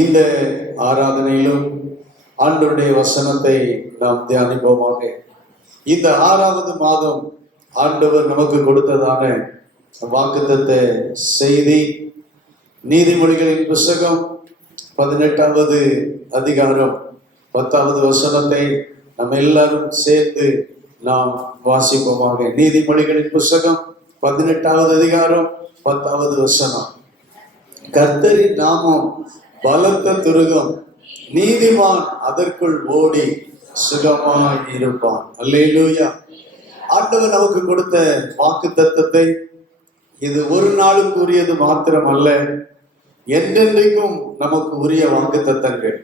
இந்த ஆராதனையிலும் ஆண்டவருடைய வசனத்தை நாம் தியானிப்போமாக. இந்த 6வது மாதம் ஆண்டவர் நமக்கு கொடுத்ததான வாக்குத்தத்த செய்தி நீதிமொழிகளின் புஸ்தகம் 18வது அதிகாரம் 10வது வசனத்தை நம்ம எல்லாரும் சேர்ந்து நாம் வாசிப்போமாக. நீதிமொழிகளின் புஸ்தகம் 18வது அதிகாரம் 10வது வசனம். கர்த்தரின் நாமம் பலத்த துருகம், நீதிமான் அதற்குள் ஓடி சுகமாய் இருப்பான். அல்லேலூயா. ஆண்டவர் நமக்கு கொடுத்த வாக்கு தத்தத்தை இது ஒரு நாளுக்கு உரியது மாத்திரம் அல்ல, என்றென்றைக்கும் நமக்கு உரிய வாக்கு தத்தங்கள்.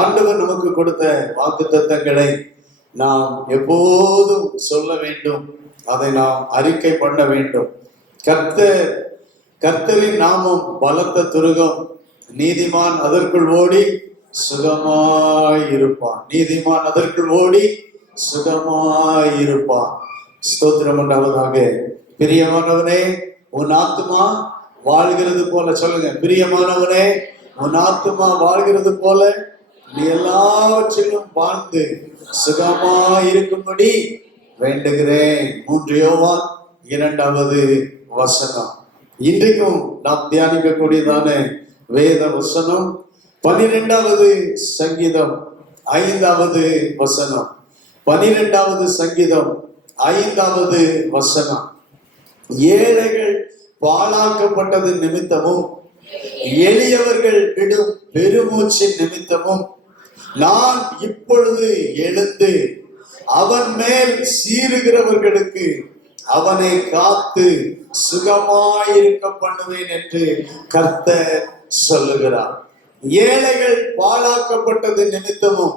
ஆண்டவர் நமக்கு கொடுத்த வாக்கு தத்தங்களை நாம் எப்போதும் சொல்ல வேண்டும், அதை நாம் அறிக்கை பண்ண வேண்டும். கர்த்தரின் நாமம் பலத்த துருகம், நீதிமான் அதற்குள் ஓடி சுகமாயிருப்பான். நீதிமான் அதற்குள் ஓடி சுகமாயிருப்பான். ஸ்தோத்திரம் உண்டாவதாக. பிரியமானவனே, உன் ஆத்துமா வாழ்கிறது போல, சொல்லுங்க, பிரியமானவனே உன் ஆத்துமா வாழ்கிறது போல நீ எல்லாவற்றிலும் வாழ்ந்து சுகமாயிருக்கும்படி வேண்டுகிறேன். 3 யோவான் 2வது வசனம். இன்றைக்கும் நாம் தியானிக்கக்கூடியதான வேத வசனம் 12வது சங்கீதம் 5வது வசனம். 12வது சங்கீதம் 5வது வசனம். ஏழைகள் பாழாக்கப்பட்டது நிமித்தமும் எளியவர்கள் விடும் பெருமூச்சின் நிமித்தமும் நான் இப்பொழுது எழுந்து அவன் மேல் சீறுகிறவர்களுக்கு அவனை காத்து சுகமாயிருக்க பண்ணுவேன் என்று கர்த்தர் சொல்லுகிறார். ஏழைகள் பாழாக்கப்பட்டது நிமித்தமும்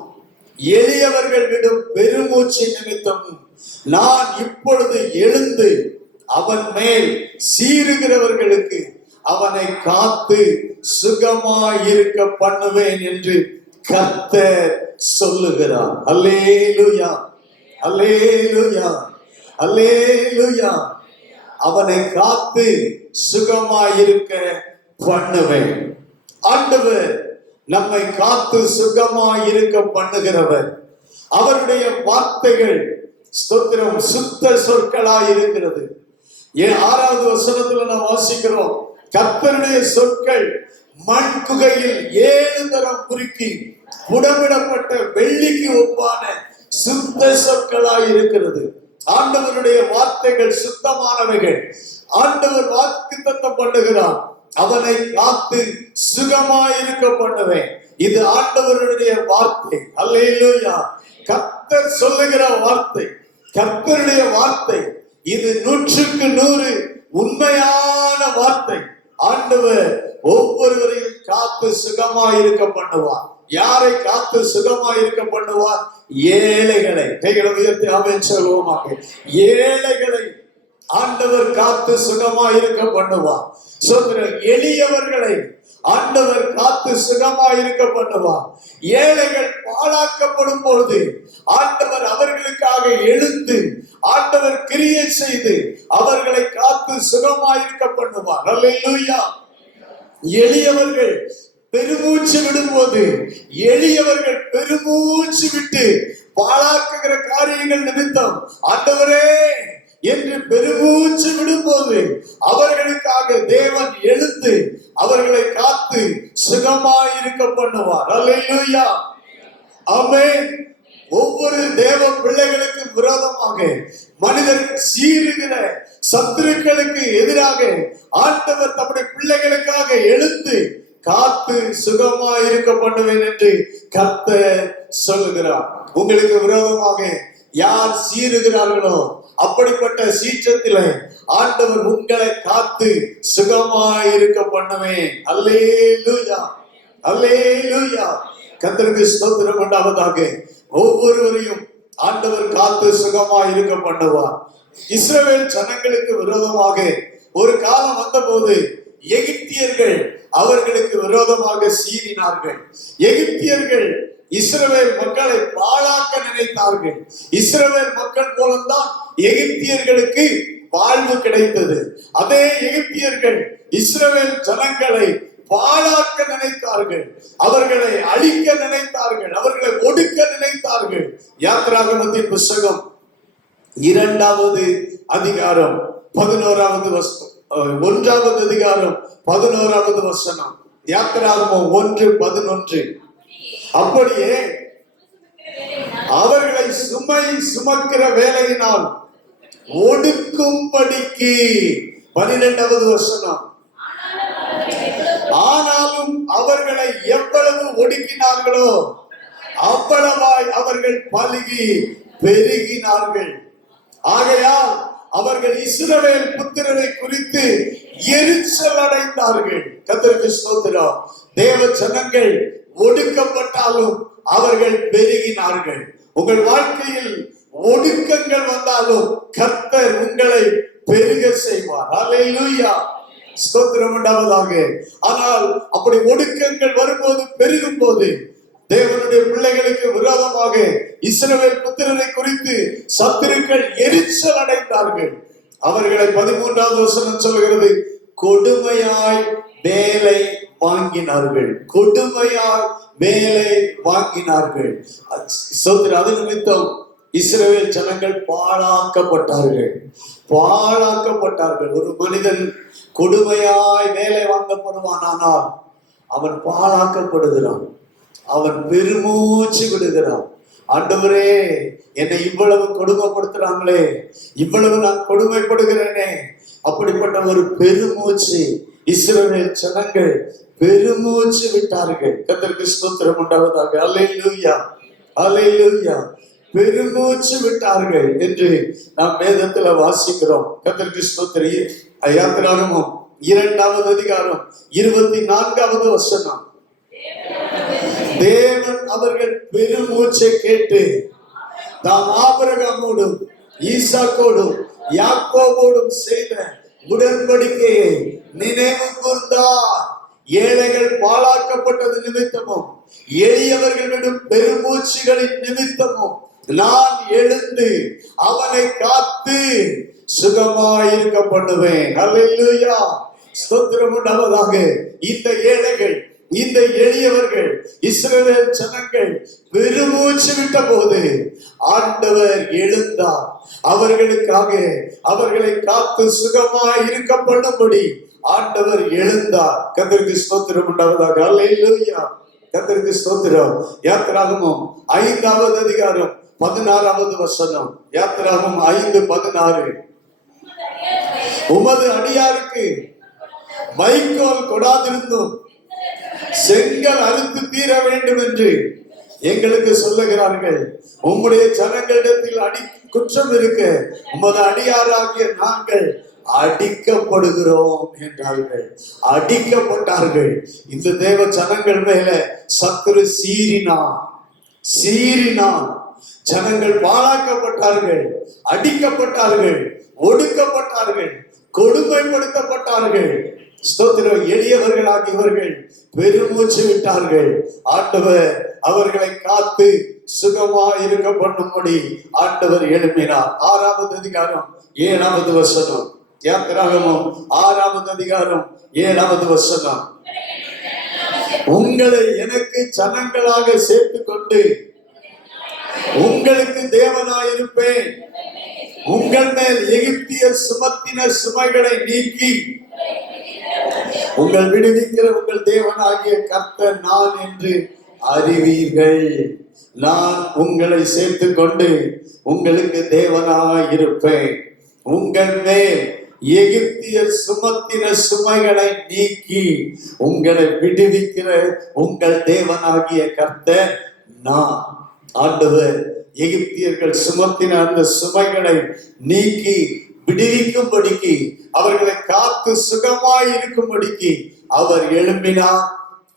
எளியவர்கள் விடும் பெருமூச்சு நிமித்தமும் நான் இப்பொழுது எழுந்து அவன் மேல் சீறுகிறவர்களுக்கு அவனை காத்து சுகமாயிருக்க பண்ணுவேன் என்று கர்த்தர் சொல்லுகிறார். அல்லேலூயா, அல்லேலூயா, அல்லேலூயா. அவனை காத்து சுகமாயிருக்க பண்ணுவேன். ஆண்டவர் நம்மை காத்து சுகமாயிருக்க பண்ணுகிறவர். அவருடைய வார்த்தைகள் ஸ்தோத்திரம் சுத்த சொற்களாய் இருக்கிறது. 6வது வசனத்துல நாம் வாசிக்கிறோம், கர்த்தருடைய சொற்கள் மண் குகையில் 7 தரம் குறுக்கி புடமிடப்பட்ட வெள்ளிக்கு ஒப்பான சுத்த சொற்களாய் இருக்கிறது. ஆண்டவருடைய வார்த்தைகள் சுத்தமானவைகள். ஆண்டவர் வாக்குத்தத்தம் பண்ணுகிறார், அவனை காத்து சுகமாயிருக்க பண்ணுவேன். இது ஆண்டவருடைய வார்த்தை. அல்லேலூயா. கர்த்தர் சொல்லுகிற வார்த்தை, கர்த்தருடைய வார்த்தை. இது 100க்கு 100 உண்மையான வார்த்தை. ஆண்டவர் ஒவ்வொருவரையும் காத்து சுகமாயிருக்க பண்ணுவார். யாரை காத்து சுகமாயிருக்க பண்ணுவார்? ஏழைகளை. கைகளை உயர்த்தி ஆமென் சொல்லுவோமாக. ஏழைகளை ஆண்டவர் காத்து சுகமாயிருக்க பண்ணுவார். எளியவர்களை ஆண்டவர் காத்து சுகமாயிருக்க பண்ணுவார். ஏழைகள் பாழாக்கப்படும் பொழுது ஆண்டவர் அவர்களுக்காக எழுந்து ஆண்டவர் கிரியை செய்து அவர்களை காத்து சுகமாயிருக்க பண்ணுவார். அல்லேலூயா. எளியவர்கள் பெருமூச்சு விடும்போது, எளியவர்கள் பெருமூச்சு விட்டு பாழாக்குகிற காரியங்கள் நிமித்தம் ஆண்டவரே என்று பெருமூச்சு விடும்போது அவர்களுக்காக தேவன் எழுந்து அவர்களை காத்து சுகமாயிருக்க பண்ணுவார். அல்லேலூயா, ஆமென். ஒவ்வொரு தேவ பிள்ளைகளுக்கு விரோதமாக மனிதர்கள் சீறுகிற சத்துருக்களுக்கு எதிராக ஆண்டவர் தம்முடைய பிள்ளைகளுக்காக எழுந்து காத்து சுகமாயிருக்க பண்ணுவேன் என்று கர்த்தர் சொல்லுகிறார். உங்களுக்கு விரோதமாக யார் சீறுகிறார்களோ அப்படிப்பட்ட சீற்றத்திலே ஆண்டவர் உங்களை காத்து சுகமாயிருக்க பண்ணுவேன். அல்லேலூயா, அல்லேலூயா. கர்த்தருக்கு ஸ்தோத்திரம் உண்டாவதாக. ஒவ்வொருவரையும் ஆண்டவர் காத்து சுகமாயிருக்க பண்ணுவார். இஸ்ரவேல் ஜனங்களுக்கு விரோதமாக ஒரு காலம் வந்தபோது எகிப்தியர்கள் அவர்களுக்கு விரோதமாக சீறினார்கள். எகிப்தியர்கள் இஸ்ரவேல் மக்களை பாழாக்க நினைத்தார்கள். இஸ்ரவேல் மக்கள் மூலம்தான் எகிப்தியர்களுக்கு வாழ்வு கிடைத்தது. அதே எகிப்தியர்கள் இஸ்ரவேல் ஜனங்களை பாழாக்க நினைத்தார்கள், அவர்களை அழிக்க நினைத்தார்கள், அவர்களை ஒடுக்க நினைத்தார்கள். யாத்திராகமத்தின் புஸ்தகம் 2வது அதிகாரம் 11வது வசனம், 1வது அதிகாரம் 11வது வசனம். யாத்திராகமம் 1:11. அப்படியே அவர்களை சுமை சுமக்கிற வேலையினால் ஒடுக்கும்படிக்கு. 12வது வசனம். ஆனாலும் அவர்களை எவ்வளவு ஒடுக்கினார்களோ அவ்வளவாய் அவர்கள் பலுகி பெருகினார்கள். ஆகையால் அவர்கள் இஸ்ரவேல் புத்திரரை குறித்து எரிச்சல் அடைந்தார்கள். கர்த்தருக்கு ஸ்தோத்திரம். தேவ ஜனங்கள் ஒடுக்கப்பட்டாலும் அவர்கள் பெருகினார்கள். உங்கள் வாழ்க்கையில் ஒடுக்கங்கள் வந்தாலும் கர்த்தர் உங்களை பெருக செய்வார். அல்லேலூயா, ஸ்தோத்திரம் உண்டாவதாக. ஆனால் அப்படி ஒடுக்கங்கள் வரும்போது, பெருகும் போது, தேவனுடைய பிள்ளைகளுக்கு விரோதமாக இஸ்ரவேல் புத்திரரை குறித்து சத்துருக்கள் எரிச்சல் அடைந்தார்கள். அவர்களை 13வது வசனம் சொல்கிறது, கொடுமையாய் வேலை வாங்கினார்கள். கொடுமையாய் வேலை வாங்கினார்கள். அது நிமித்தம் இஸ்ரவேல் ஜனங்கள் பாழாக்கப்பட்டார்கள். பாழாக்கப்பட்டார்கள். ஒரு மனிதன் கொடுமையாய் வேலை வாங்கப்படுவானால் அவன் பாழாக்கப்படுகிறான், அவன் பெருமூச்சு விடுகிறான். ஆண்டவரே, என்னை இவ்வளவு கொடுமைப்படுத்துறாங்களே, இவ்வளவு நான் கொடுமைப்படுகிறேனே. அப்படிப்பட்ட ஒரு பெருமூச்சு இஸ்ரவேல் ஜனங்கள் பெருமூச்சு விட்டார்கள். கர்த்தருக்கு ஸ்தோத்திரம் உண்டாவதாக. அல்லேலூயா, அல்லேலூயா. பெருமூச்சு விட்டார்கள் என்று நாம் வேதத்துல வாசிக்கிறோம். கர்த்தருக்கு ஸ்தோத்திரம். யாத்திராகமம் 2வது அதிகாரம் 24வது வசனம். தேவன் அவர்கள் பெருமூச்சை கேட்டு தாம் ஆபிரகாமோடும் ஈசாக்கோடும் யாக்கோபோடும் செய்த உடன்படிக்கையை நினைவு கூர்ந்தார். ஏழைகள் பாழாக்கப்பட்டது நிமித்தமும் எளியவர்களிடம் பெருமூச்சுகளின் நிமித்தமும் நான் எழுந்து அவனை காத்து சுகமாயிருக்க பண்ணுவேன். அல்லேலூயா, ஸ்தோத்திரம் உண்டாவதாக. இந்த ஏழைகள், இந்த எளியவர்கள், இஸ்ரவேல் ஜனங்கள் பெருமூச்சு விட்ட போது ஆண்டவர் எழுந்தார். அவர்களுக்காக அவர்களை காத்து சுகமாய் இருக்க பண்ணும்படி ஆண்டவர் எழுந்தார். கர்த்தருக்கு ஸ்தோத்திரம் உண்டாவதாக. அல்லேலூயா, கர்த்தருக்கு ஸ்தோத்திரம். யாத்திராகமம் 5வது அதிகாரம் 16வது வசனம். யாத்திராகமம் 5:16. உமது அடியாருக்கு வைக்கோல் கொடாதிருந்தும் செங்கல் அறுத்து தீர வேண்டும் என்று எங்களுக்கு சொல்லுகிறார்கள். உம்முடைய ஜனங்களிடத்தில் குற்றம் இருக்க உமது அடியாராகிய நாங்கள் அடிக்கப்படுகிறோம் என்றார்கள். அடிக்கப்பட்டார்கள். இந்த தேவ ஜனங்கள் மேல சத்துரு சீறினான். ஜனங்கள் பாழாக்கப்பட்டார்கள், அடிக்கப்பட்டார்கள், ஒடுக்கப்பட்டார்கள், கொடுமைப்படுத்தப்பட்டார்கள். ஸ்தோத்திரம். எளியவர்களாகியவர்கள் பெருமூச்சு விட்டார்கள். ஆண்டவர் அவர்களை காத்து சுகமாய் இருக்க பண்ணும்படி ஆண்டவர் எழுப்பினார். 6வது அதிகாரம் 7வது வசனம். யாத்திராகமம் 6வது அதிகாரம் 7வது வசனம். உங்களை எனக்கு ஜனங்களாக சேர்த்துக் கொண்டு உங்களுக்கு தேவனாயிருப்பேன். உங்கள் மேல் எகிப்தியர் சுமத்தின சுமைகளை நீக்கி உங்கள் விடுவிக்கிற உங்கள் தேவனாகிய கர்த்தர் நான் என்று அறிவீர்கள். நான் உங்களை சேர்த்துக் கொண்டு உங்களுக்கு தேவனாயிருப்பேன். உங்கள் மேல் எகிப்தியர் சுமத்தின சுமைகளை நீக்கி உங்களை விடுவிக்கிற உங்கள் தேவனாகிய கர்த்தர் நான். ஆண்டவர் எகிப்தியர்கள் சுமத்தின அந்த சுமைகளை நீக்கி விடுவிக்கும்படிக்கு, அவர்களை காத்து சுகமாய் இருக்கும்படிக்கு அவர் எழுப்பினார்.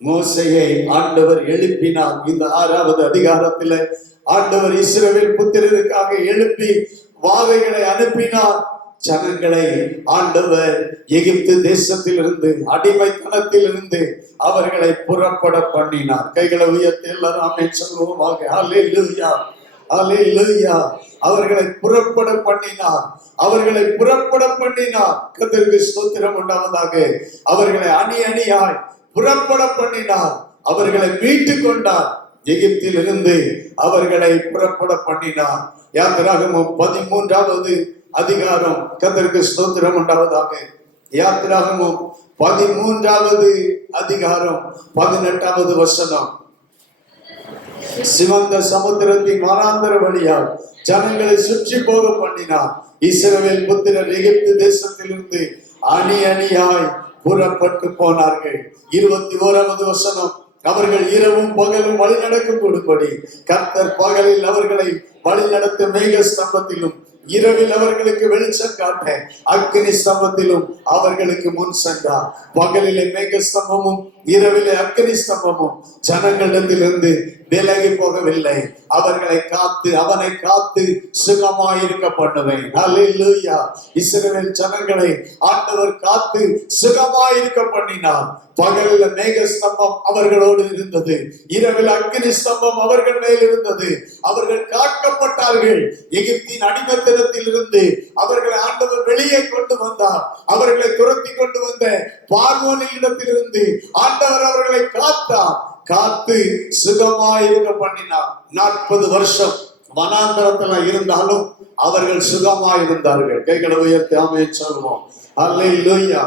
மோசேயை ஆண்டவர் எழுப்பினார். இந்த 6வது அதிகாரத்தில் ஆண்டவர் இஸ்ரவேல் புத்திரருக்காக எழுப்பி வாதைகளை அனுப்பினார். ஜனங்களை ஆண்டவர் எகிப்து தேசத்திலிருந்து, அடிமைத்தனத்திலிருந்து அவர்களை புறப்பட பண்ணினார். கைகளை உயர்த்தி எல்லாரும் ஆமென் சொல்லுவோமாக. அல்லேலூயா, அல்லேலூயா. அவர்களை புறப்பட பண்ணினார். அவர்களை புறப்பட பண்ணினார். கர்த்தருக்கு ஸ்தோத்திரம் உண்டாவதாக. அவர்களை அணி அணியாய் புறப்பட பண்ணினார், அவர்களை மீட்டுக் கொண்டார். எகிப்தில் இருந்து அவர்களை புறப்பட பண்ணினார். யாத்திராகமம் 13வது அதிகாரம், கர்த்தருக்கு ஸ்தோத்திரம் உண்டாவதாக. யாத்திராகமம் 13வது அதிகாரம் 18வது வசனம். சிவந்த சமுத்திரத்தின் வனாந்தர வழியால் ஜனங்களை சுற்றி போக பண்ணினார். இஸ்ரவேல் புத்திரர் எகிப்து தேசத்திலிருந்து அணி அணியாய் புறப்பட்டு போனார்கள். 21வது வசனம். அவர்கள் இரவும் பகலும் வழி நடக்கும் கொடுப்படி கர்த்தர் பகலில் அவர்களை வழி நடத்த மேக ஸ்தம்பத்திலும் இரவில் அவர்களுக்கு வெளிச்சம் காட்ட அக்கினி ஸ்தம்பத்திலும் அவர்களுக்கு முன் சென்றார். பகலிலே மேக ஸ்தம்பமும் இரவிலே அக்கினி ஸ்தம்பமும் ஜனங்களிடத்திலிருந்து விலகி போகவில்லை. அவர்களை காத்து அவனை காத்து சுகமாயிருக்க பண்ணுவேன். அல்லேலூயா. இஸ்ரவேல் ஜனங்களை ஆண்டவர் காத்து சுகமாயிருக்க பண்ணினார். பகலில் மேக ஸ்தம்பம் அவர்களோடு இருந்தது, இரவில் அக்கினி ஸ்தம்பம் அவர்கள் மேல் இருந்தது. அவர்கள் காக்கப்பட்டார்கள். எகிப்தின் அடிமைத்தனத்தில் இருந்து அவர்களை ஆண்டவர் வெளியே கொண்டு வந்தார். அவர்களை துரத்தி கொண்டு வந்த பார்வோனின் இடத்திலிருந்து ஆண்டவர் அவர்களை காத்தார். காத்து சுகமாயிருக்க பண்ணினார். 40 வருஷம் வனாந்தரத்துல இருந்தாலும் அவர்கள் சுகமாயிருந்தார்கள். கைகளை உயர்த்தி ஆமென் சொல்வோம். அல்லேலூயா.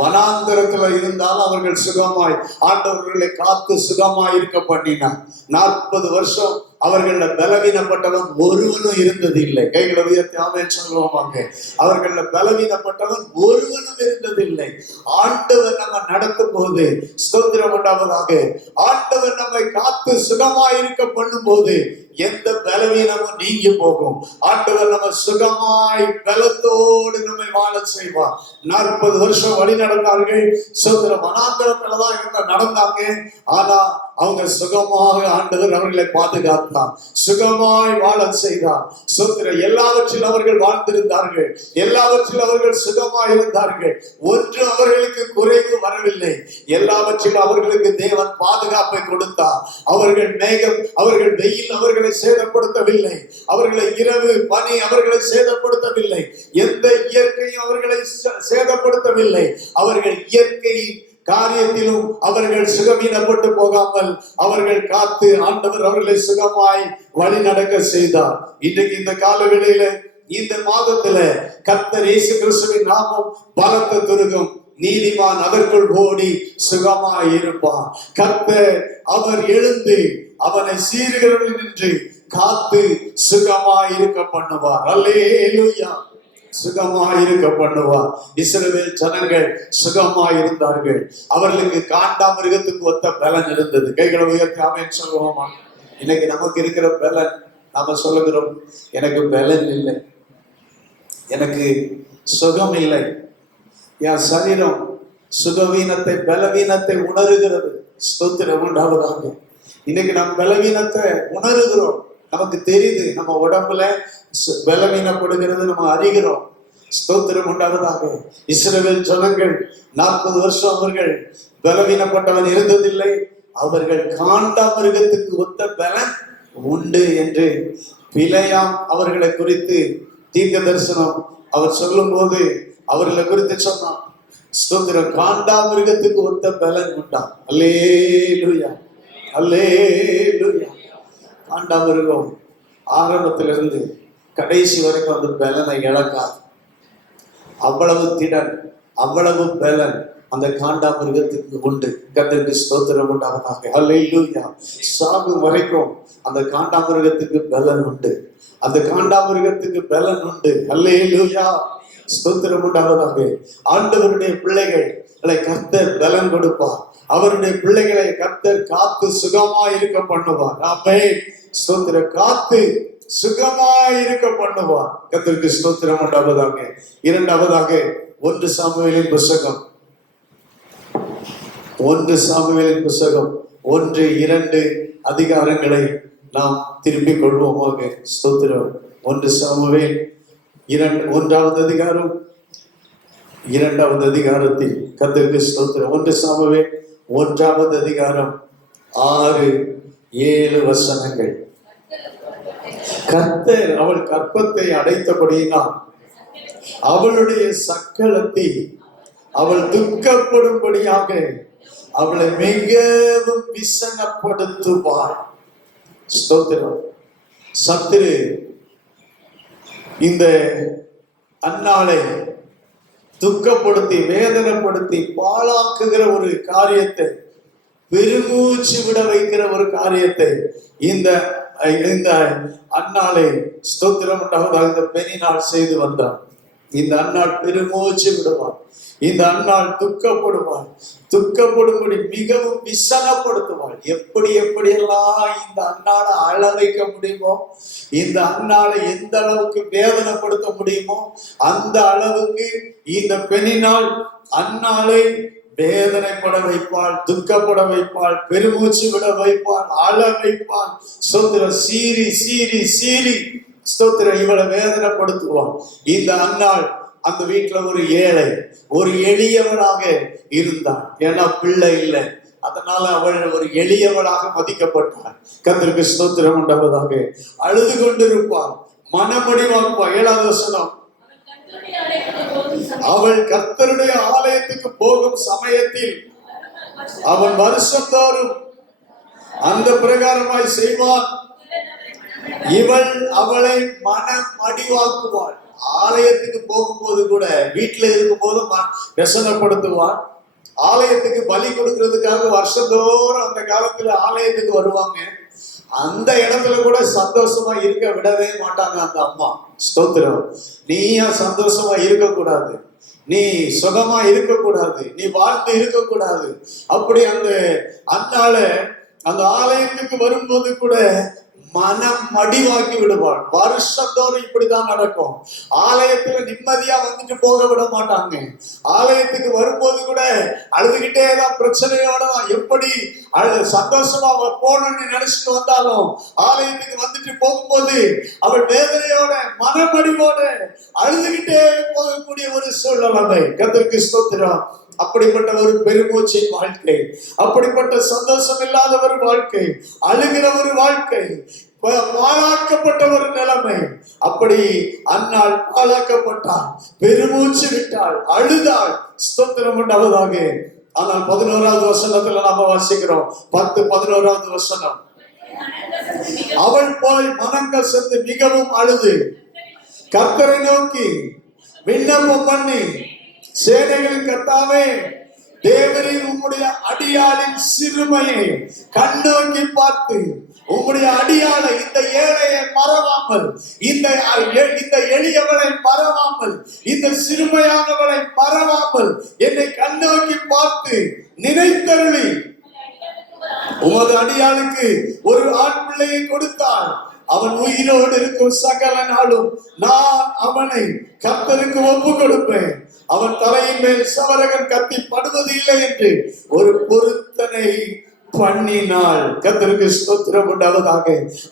வனாந்தரத்துல இருந்தாலும் அவர்கள் சுகமாய் ஆண்டவர்களை காத்து சுகமாய் இருக்க பண்ணினார். 40 வருஷம் அவர்கள பலவீனப்பட்டவன் ஒருவனும் இருந்தது இல்லை. கைகளை உயர்த்தி ஆமென் சொல்லுவாங்க. அவர்கள பலவீனப்பட்டவன் ஒருவனும் இருந்ததில்லை. ஆண்டவர் நம்ம நடத்தும் போது ஸ்தோத்திரம் உண்டாவதாக. ஆண்டவர் நம்மை காத்து சுகமாய் இருக்க பண்ணும் போது எந்த பலவீனமும் நீங்கி போகும். ஆண்டவர் நம்ம சுகமாய் பலத்தோடு நம்மை வாழ செய்வார். 40 வருஷம் வழி நடந்தார்கள். சோதர வனாந்தரத்துலதான் இவங்க நடந்தாங்க. ஆனா அவங்க சுகமாக ஆண்டவர் அவர்களை பாதுகாத்தார், சுகமாய் வாழ செய்தார். சோதர எல்லாவற்றிலும் அவர்கள் வாழ்ந்திருந்தார்கள், எல்லாவற்றிலும் அவர்கள் சுகமாய் இருந்தார்கள். ஒன்று அவர்களுக்கு குறைவு வரவில்லை. எல்லாவற்றிலும் அவர்களுக்கு தேவன் பாதுகாப்பை கொடுத்தார். அவர்கள் மேகம், அவர்கள் வெயில் அவர்களை சேதப்படுத்தவில்லை. அவர்களை இரவு பனி அவர்களை சேதப்படுத்தவில்லை. எந்த இயற்கையும் அவர்களை சேதப்படுத்தவில்லை. அவர்கள் இயற்கை காரியத்திலும் அவர்கள் சுகவீனப்பட்டு போகாமல் அவர்கள் காத்து ஆண்டவர் அவர்களை சுகமாய் வழி நடக்க செய்தார். இன்றைக்கு இந்த காலவேளையில இந்த மாதத்துல கர்த்தர் இயேசு கிறிஸ்துவின் நாமம் பலத்த துருகம். நீதிமான் அதற்குள் ஓடி சுகமாய் இருப்பான். கர்த்தர் அவர் எழுந்து அவனை சீர்களில் நின்று காத்து சுகமாய் இருக்க பண்ணுவார். அல்லேலூயா. சுகமாயிருக்க பண்ணுவார். இஸ்ரவேல் ஜனங்கள் சுகமாயிருந்தார்கள். அவர்களுக்கு காண்டாமிருகத்துக்கு ஒத்த பலன் இருந்தது. கைகளை உயர்த்தி ஆமென் சொல்லுவோமா? இன்னைக்கு நமக்கு இருக்கிற பலன் நாம சொல்லுகிறோம், எனக்கு பலன் இல்லை, எனக்கு சுகம் இல்லை. என் சரீரம் சுகவீனத்தை பலவீனத்தை உணர்கிறது. ஸ்தோத்திரம் உண்டாவதாக. இன்னைக்கு நம்ம பலவீனத்தை உணர்கிறோம். நமக்கு தெரியுது நம்ம உடம்புல பலவீனப்படுகிறது, நம்ம அறிகிறோம். ஸ்தோத்திரம் உண்டாவதாக. இஸ்ரவேல் ஜனங்கள் 40 வருஷம் அவர்கள் பலவீனப்பட்டவன் இருந்ததில்லை. அவர்கள் காண்டாமிருகத்துக்கு ஒத்த பலன் உண்டு என்று பிலேயாம் அவர்களை குறித்து தீர்க்க தரிசனம் அவர் சொல்லும் போது அவர்களை குறித்து சொன்னான். ஸ்தோத்திரம். காண்டாமிருகத்துக்கு ஒத்த பலன் உண்டாம். அல்லேலூயா, அல்லேலூயா. காண்டாமிருகம் ஆரம்பத்திலிருந்து கடைசி வரைக்கும் அந்த பலனை இழக்காது. அவ்வளவு திடன், அவ்வளவு பலன் அந்த காண்டாமிருகத்துக்கு உண்டு. கர்த்தருக்கு ஸ்தோத்திரம் உண்டாவதாக. அல்லேலூயா. சாகும் வரைக்கும் அந்த காண்டாமிருகத்துக்கு பலன் உண்டு. அந்த காண்டாமிருகத்துக்கு பலன் உண்டு. அல்லேலூயா. ஸ்தோத்திரம் உண்டாவதாக. ஆண்டவருடைய பிள்ளைகளை கர்த்தர் பலன் கொடுப்பார். அவருடைய பிள்ளைகளை கர்த்தர் காத்து சுகமாய் இருக்க பண்ணுவார். ஆமென். ஸ்தோத்திரம். காத்து சுகமாய் இருக்க பண்ணுவார். கர்த்தருக்கு ஸ்தோத்திரம் உண்டாவதாக. இரண்டாவதாக 1 சாமுவேலின் புத்தகம், 1 சாமுவேலின் புத்தகம் 1-2 அதிகாரங்களை நாம் திருப்பிக் கொள்வோமாக. ஸ்தோத்திரம். 1 சாமுவேல் 1வது அதிகாரம் 2வது அதிகாரத்தில் கர்த்தருக்கு ஸ்தோத்திரம். 1 சாமுவேல் 1வது அதிகாரம் 6-7 வசனங்கள். கர்த்தர் அவள் கற்பத்தை அடைத்தபடியினால் அவளுடைய சக்களத்தை அவள் துக்கப்படும்படியாக அவளை மிகவும் விசனப்படுத்துவாள். ஸ்தோத்திரம். சத்துரு இந்த அன்னாளை துக்கப்படுத்தி வேதனைப்படுத்தி பாழாக்குகிற ஒரு காரியத்தை, பெருமூச்சு விட வைக்கிற ஒரு காரியத்தை இந்த இந்த அன்னாளை ஸ்தோத்திரம் உண்டாவதாக இந்த பெண்ணினால் செய்து வந்தார். இந்த அன்னாள் பெருமூச்சு விடுவார். இந்த அன்னாள் துக்கப்படுவாள். துக்கப்படும்படி மிகவும் விசனப்படுத்துவாள். எப்படியெல்லாம் இந்த அன்னாளை அழ வைக்க முடியுமோ, இந்த அன்னாளை எந்த அளவுக்கு வேதனைப்படுத்த முடியுமோ அந்த அளவுக்கு இந்த பெண்ணினால் அன்னாளை வேதனைப்பட வைப்பாள், துக்கப்பட வைப்பாள், பெருமூச்சு விட வைப்பாள், அழ வைப்பாள். ஸ்தோத்திரம். சீறி சீறி சீறி ஸ்தோத்திரம் இவளை வேதனைப்படுத்துவாள். இந்த அன்னாள் அந்த வீட்டுல ஒரு ஏழை, ஒரு எளியவளாக இருந்தாள். ஏன்னா பிள்ளை இல்லை, அதனால அவள் ஒரு எளியவளாக மதிக்கப்பட்டாள். கர்த்தருக்கு ஸ்தோத்திரம் உண்டாவதாக. அழுது கொண்டிருப்பாள், மனமடிவாக்குவாள். 7வது வசனம், அவள் கர்த்தருடைய ஆலயத்துக்கு போகும் சமயத்தில் அவன் வருஷந்தோறும் அந்த பிரகாரமாய் செய்வான். இவள் அவளை மனமடிவாக்குவாள். ஆலயத்துக்கு போகும்போது கூட, வீட்டுல இருக்கும் போது व्यसனப்படுத்துவாள். ஆலயத்துக்கு பலி கொடுக்கறதுக்காக வருஷந்தோறும் அந்த காலத்துல ஆலயத்துக்கு வருவாங்க. அந்த இடத்துல கூட சந்தோஷமா இருக்க விடவே மாட்டாங்க அந்த அம்மா. ஸ்தோத்திரம். நீ ஏன் சந்தோஷமா இருக்கக்கூடாது? நீ சுகமா இருக்கக்கூடாது? நீ வாழ்ந்து இருக்கக்கூடாது? அப்படி அந்த அன்னால அந்த ஆலயத்துக்கு வரும்போது கூட மனம் மடிவாக்கி விடுவாள். வருஷத்தோறும் இப்படிதான் நடக்கும். ஆலயத்துல நிம்மதியா வந்துட்டு போக விட மாட்டாங்க. ஆலயத்துக்கு வரும்போது கூட அழுதுகிட்டே தான், பிரச்சனையோட தான். எப்படி சந்தோஷமா போகணும்னு நினைச்சிட்டு வந்தாலும் ஆலயத்துக்கு வந்துட்டு போகும்போது அவள் வேதனையோட மனமடிவோட அழுதுகிட்டே போகக்கூடிய ஒரு சூழ்நிலை. கர்த்தருக்கு ஸ்தோத்திரம். அப்படிப்பட்ட ஒரு பெருமூச்சின் வாழ்க்கை, அப்படிப்பட்ட சந்தோஷம் இல்லாத ஒரு வாழ்க்கை, அழுகிற ஒரு வாழ்க்கை, பாழாக்கப்பட்ட ஒரு நிலைமை. அப்படி அன்னாள் பாழாக்கப்பட்டாள், பெருமூச்சு விட்டாள், அழுதாள். ஸ்தோத்திரம் உண்டாவதாக. ஆனால் 11வது வசனத்துல நாம வாசிக்கிறோம். 10-11வது வசனம், அவள் போய் மனங்கசந்து மிகவும் அழுது கர்த்தரை நோக்கி விண்ணப்பம் பண்ணி, சேனைகளின் கர்த்தாவே, தேவரீர் உம்முடைய அடியாளின் சிறுமையை கண்ணோக்கி பார்த்து உம்முடைய அடியாளை, இந்த ஏழையை மறவாமல், இந்த எளியவளை மறவாமல், இந்த சிறுமையானவளை மறவாமல் என்னை கண்ணோக்கி பார்த்து நினைத்தருளி உமது அடியாளுக்கு ஒரு ஆண் பிள்ளையை கொடுத்தாள். அவன் உயிரோடு இருக்கும் சகல நாளும் நான் அவனை கர்த்தருக்கு ஒப்பு கொடுப்பேன். அவன் தலையின் மேல் சவரகன் கத்தி படுவது இல்லை என்று ஒரு பொருத்தனை பண்ணினாள். கர்த்தருக்கு ஸ்தோத்திரம் உண்டாவதாக.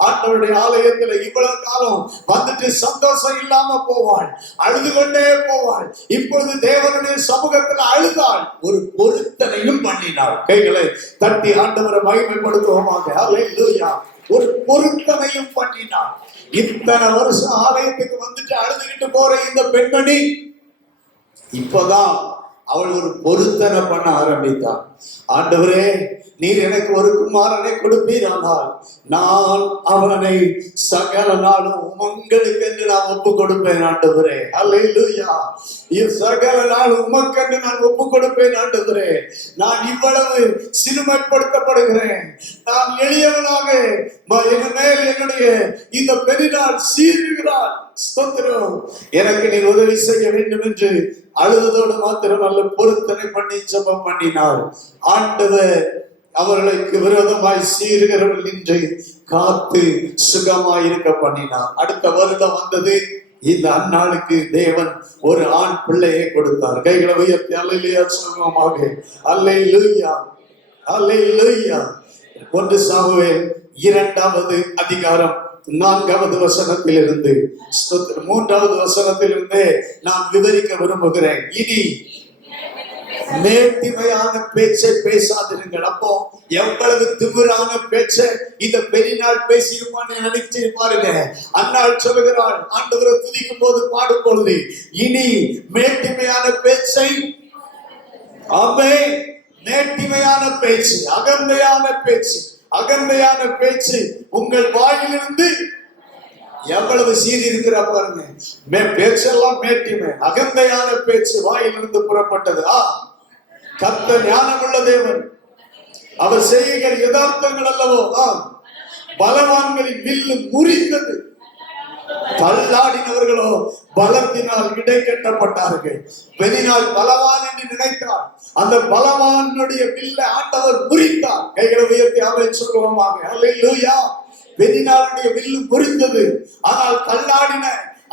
ஆண்டவருடைய ஆலயத்துல இவ்வளவு காலம் வந்துட்டு சந்தோஷம் இல்லாம போவாள், அழுது கொண்டே போவாள். இப்பொழுது தேவனுடைய சமூகத்துல அழுதாள், ஒரு பொருத்தனையும் பண்ணினாள். கைகளை தட்டி ஆண்டவரை மகிமைப்படுத்துவோமாக. அல்லேலூயா. ஒரு பொருத்தனையும் பண்ணினாள். இத்தனை வருஷம் ஆலயத்துக்கு வந்துட்டு அழுதுகிட்டு போற இந்த பெண்மணி இப்பதான் அவள் ஒரு பொருத்தனை பண்ண ஆரம்பித்தாள். ஆண்டவரே, நீர் எனக்கு ஒரு குமாரனை கொடுப்பீரானால் நான் அவனை சகல நாளும் உமங்களுக்கு என்று நான் ஒப்பு கொடுப்பேன் ஆண்டவரே. அல்லேலூயா. சகல நாள் உமக்கென்று நான் ஒப்பு கொடுப்பேன் ஆண்டவரே. நான் இவ்வளவு சிறுமைப்படுத்தப்படுகிறேன், நான் எளியவனாக மேல் என்னுடைய இந்த பெரினாள் சீறுகிறாள். ஸ்தோத்திரம். எனக்கு நீ உதவி செய்ய வேண்டும் என்று அழுததோடு மாத்திரமல்ல, பொருத்தனை பண்ணி ஜெபம் பண்ணினார். ஆண்டவர் அவர்களுக்கு விரோதமாய் சீறுகிறவர்கள் இன்று காத்து சுகமாய் இருக்க பண்ணினார். அடுத்த வருடம் வந்தது. இந்த அந்நாளுக்கு தேவன் ஒரு ஆண் பிள்ளையை கொடுத்தார். கைகளை உயர்த்தி அல்லேலூயா சொல்லுவோமாக. அல்லேலூயா, அல்லேலூயா. 1 சாமுவேல் 2வது அதிகாரம் 4வது வசனத்திலிருந்து 3வது வசனத்திலிருந்து நான் விவரிக்க விரும்புகிறேன். இனி மேட்டிமையான பேச்சை பேசாதிருங்கள். அப்போ எவ்வளவு திமிரான பேச்சை இந்த பெரிநாள் பேசியிருப்பான்னு நினைச்சு பாருங்க. அன்னாள் சொல்லுகிறாள், ஆண்டவரை துதிக்கும் போது பாடும் பொழுது, இனி மேட்டிமையான பேச்சை ஆமென் மேட்டிமையான பேச்சு, அகந்தையான பேச்சு, அகந்தையான பேச்சு உங்கள் வாயிலிருந்து எவ்வளவு சீறி இருக்கிற பாருங்க. பேச்செல்லாம் மேட்டிமை, அகந்தையான பேச்சு வாயிலிருந்து புறப்பட்டது. கர்த்தர் ஞானமுள்ள தேவன், அவர் செய்கிற யதார்த்தங்கள் அல்லவோ. பலவான்களின் வில்லு முறிந்தது, தள்ளாடினவர்களோ பலத்தினால் இடை கட்டப்பட்டார்கள். பெரினால் பலவான் என்று நினைத்தார், அந்த பலவானுடைய வில்லை ஆண்டவர் முறித்தார். கைகளை உயர்த்தி அவர் சொல்லுவோமாக. அல்லேலூயா. பெரினாளுடைய வில்லு முறிந்தது, ஆனால் தள்ளாடின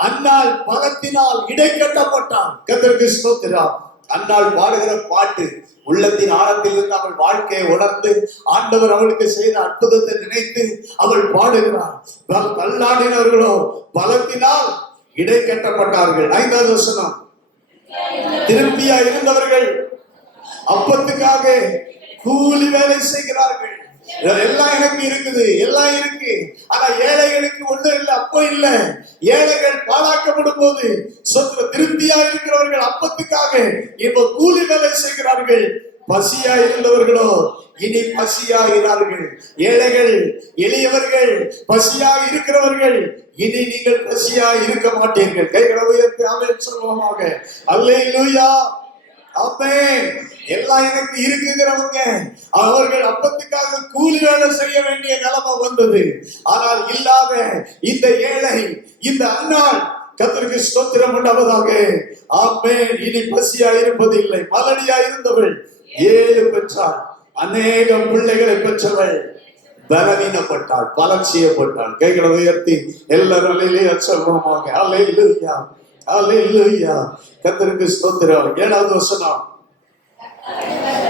அன்னாள் பலத்தினால் இடை கட்டப்பட்டார். கர்த்தருக்கு ஸ்தோத்திரம். அன்னாள் பாடுகிற பாட்டு உள்ளத்தின் ஆழத்தில் இருந்து அவள் வாழ்க்கையை உணர்ந்து ஆண்டவர் அவளுக்கு செய்த அற்புதத்தை நினைத்து அவள் பாடுகிறார். தள்ளாடினவர்களோ பலத்தினால் இடை கட்டப்பட்டார்கள். 5வது வசனம், திருப்தியா இருந்தவர்கள் அப்பத்துக்காக கூலி வேலை செய்கிறார்கள். எல்லாம் எனக்கு இருக்குது, எல்லாம் இருக்கு, ஆனா ஏழைகளுக்கு ஒண்ணும் இல்லை. அப்போ இல்ல, ஏழைகள் பாழாக்கப்படும் போது திருப்தியா இருக்கிறவர்கள் அப்பத்துக்காக இப்ப கூலி வேலை செய்கிறார்கள். பசியா இருந்தவர்களோ இனி பசியாகிறார்கள். ஏழைகள், எளியவர்கள், பசியா இருக்கிறவர்கள் இனி நீங்கள் பசியா இருக்க மாட்டீர்கள். கைகளை உயர்த்தி ஆமென் சொல்லுவோமாக. அல்லேலூயா. ஆமென். எல்லாம் எனக்கு இருக்குங்கிறவங்க அவர்கள் அப்பத்துக்காக கூலி வேலை செய்ய வேண்டிய நிலைமை வந்தது. ஆனால் இல்லாத இந்த ஏழை, இந்த அன்னாள், கர்த்தருக்கு ஸ்தோத்திரம் உண்டாவதாக. ஆமென். இனி பசியா இருப்பதில்லை. மலடியா இருந்தவள் 7 பெற்றாள், அநேக பிள்ளைகளை பெற்றவள் பலவீனப்பட்டாள், பலம் செய்யப்பட்டாள். கைகளை உயர்த்தி எல்லாரும் சொல்லுவோமாக. அல்லேலூயா, அல்லேலூயா. கர்த்தருக்கு ஸ்தோத்திரம். 7வது வசனம்,